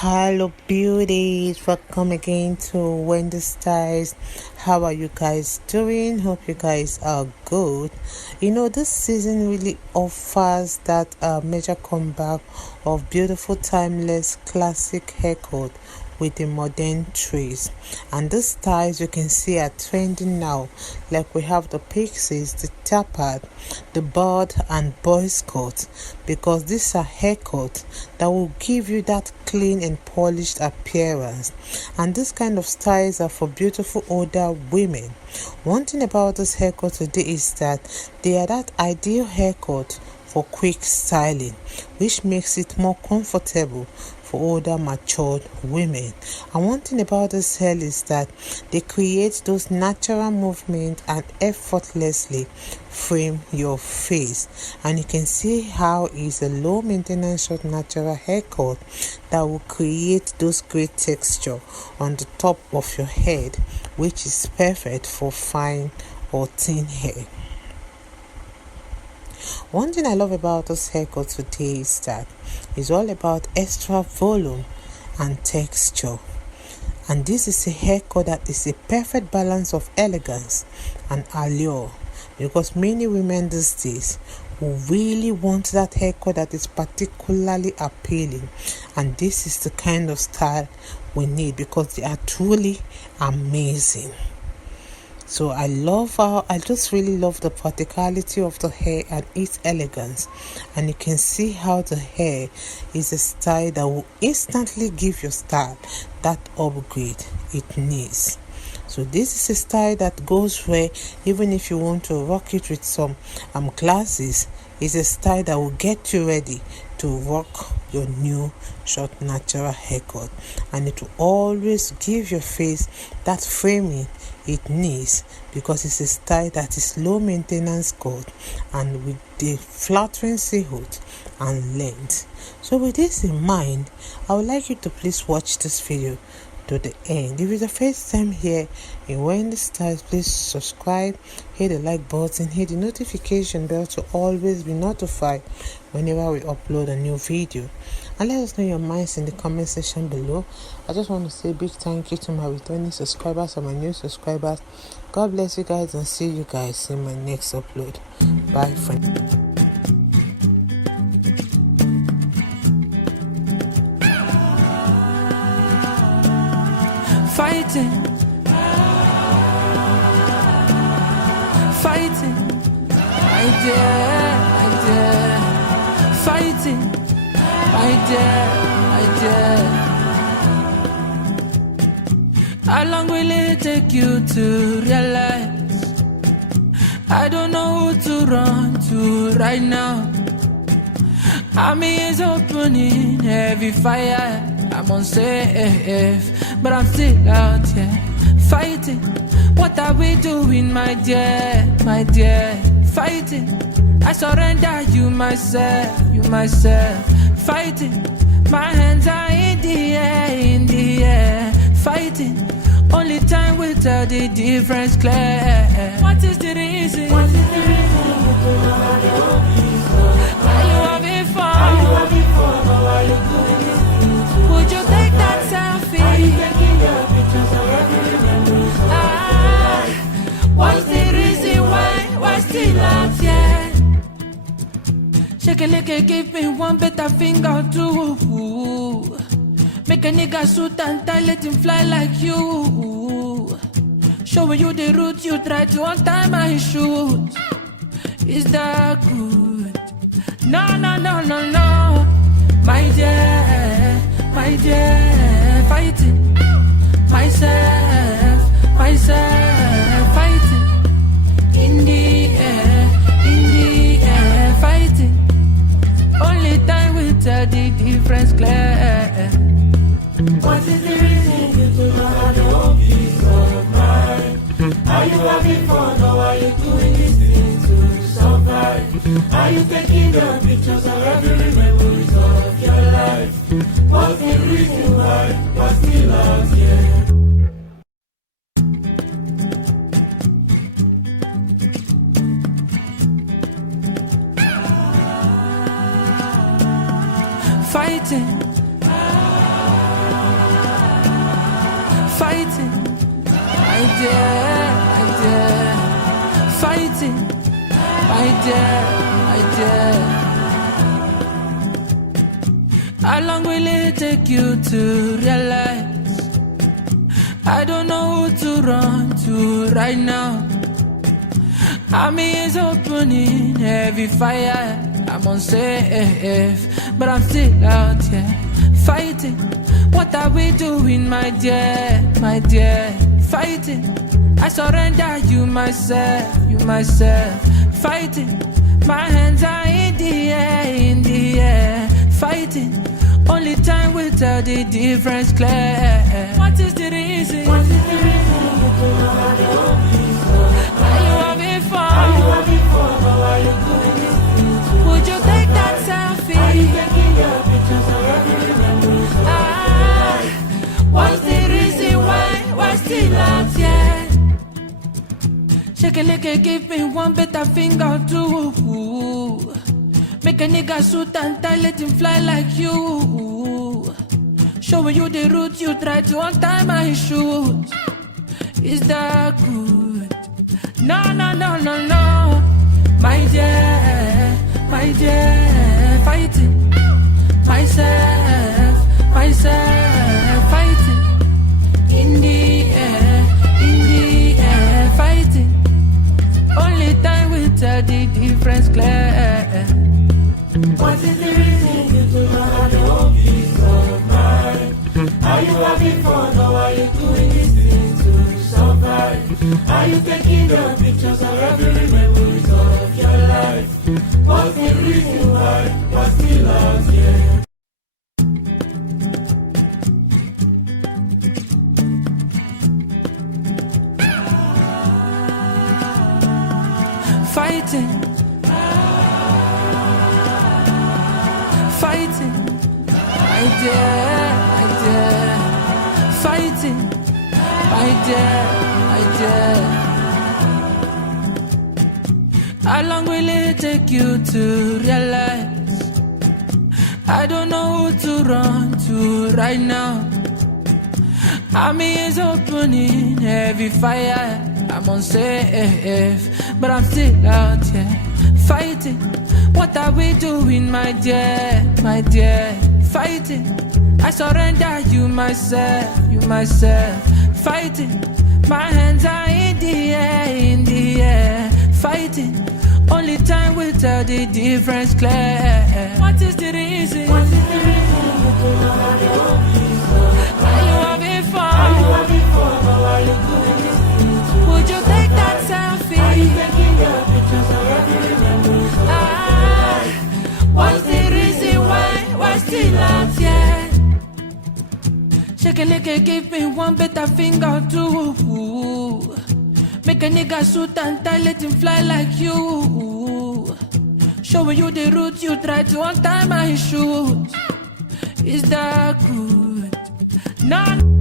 Hello beauties, welcome again to Wendy Styles. How are you guys doing? Hope you guys are good. This season really offers that major comeback of beautiful, timeless, classic haircut with a modern twist, and these styles you can see are trending now. Like we have the Pixies, the Tapered, the Bald and boys cut, because these are haircuts that will give you that clean and polished appearance, and this kind of styles are for beautiful older women. One thing about this haircut today is that they are that ideal haircut for quick styling, which makes it more comfortable for older matured women. And one thing about this hair is that they create those natural movements and effortlessly frame your face, and you can see how it's a low maintenance short natural haircut that will create those great texture on the top of your head, which is perfect for fine or thin hair. One thing I love about this haircut today is that it's all about extra volume and texture. And this is a haircut that is a perfect balance of elegance and allure, because many women these days who really want that haircut that is particularly appealing. And this is the kind of style we need, because they are truly amazing. So I just really love the practicality of the hair and its elegance. And you can see how the hair is a style that will instantly give your style that upgrade it needs. So this is a style that goes where even if you want to rock it with some glasses, it's a style that will get you ready to rock your new short natural haircut, and it will always give your face that framing it needs, because it's a style that is low maintenance cut and with the flattering silhouette and length. So with this in mind, I would like you to please watch this video to the end. If it's the first time here in Wendy Styles, please subscribe, hit the like button, hit the notification bell to always be notified whenever we upload a new video, and let us know your minds in the comment section below. I just want to say a big thank you to my returning subscribers and my new subscribers. God bless you guys, and see you guys in my next upload. Bye friends. Fighting, I dare, fighting, I dare. How long will it take you to realize I don't know who to run to right now? Army is opening heavy fire. I'm unsafe, but I'm still out here fighting. What are we doing, my dear, fighting? I surrender, you myself, fighting. My hands are in the air, fighting. Only time will tell the difference clear. What is the reason? Are you having fun? Or are you doing this? Would you take that selfie? Are you taking your pictures of every memory? What's the reason why still out here? Shake a leg, give me one better finger too. Make a nigga suit and tie, let him fly like you. Showing you the route, you try to untie my shoes. Is that good? No. My dear, fighting myself, fighting in the air, fighting. Only time will tell the difference clear. What is the reason you do not have your peace of mind? Are you having fun, or are you doing these things to survive? Are you taking the pictures of every memories of your life? What's the reason why you're still out here? Fighting, fighting, my dear, my dear, fighting, my dear, my dear. How long will it take you to realize I don't know who to run to right now? Army is opening heavy fire. I'm unsafe, but I'm still out here fighting. What are we doing, my dear, my dear? Fighting. I surrender you myself, you myself. Fighting. My hands are in the air, fighting. Only time will tell the difference clear. What is the reason? What is the reason? Are you having fun? Are you having fun? Or are you doing this thing too? Would you take that selfie? Are you taking your pictures or every memories? What's the reason why we're still out here? Shake a leg, give me one better finger too. Make a nigga suit and tie, let him fly like you. Showing you the route, you try to untie my shoes. Is that good? No, no, no, no, no. My dear, fighting. Myself, fighting. In the air, fighting. Only time will tell the difference clear. What is the reason you do not have no peace of mind? Are you having fun or are you doing this thing to survive? Are you taking the pictures of every memories of your life? What's the reason why we're still out here? Fighting. Fighting, my dear, fighting, my dear. How long will it take you to realize I don't know who to run to right now? Army is opening heavy fire. I'm unsafe, but I'm still out here fighting. What are we doing, my dear, my dear? Fighting. I surrender you myself, you myself. Fighting. My hands are in the air, fighting. Only time will tell the difference clear. What is the reason? What is the reason? Are you having fun? Are you having fun or are you doing this thing too? Would you take that selfie? Are you taking your pictures or every memories? What's the reason why we're still out here? Shake a leg, give me one better finger too. Make a nigga suit and tie, let him fly like you. Showing you the route, you try to untie my shoes. Is that good? None.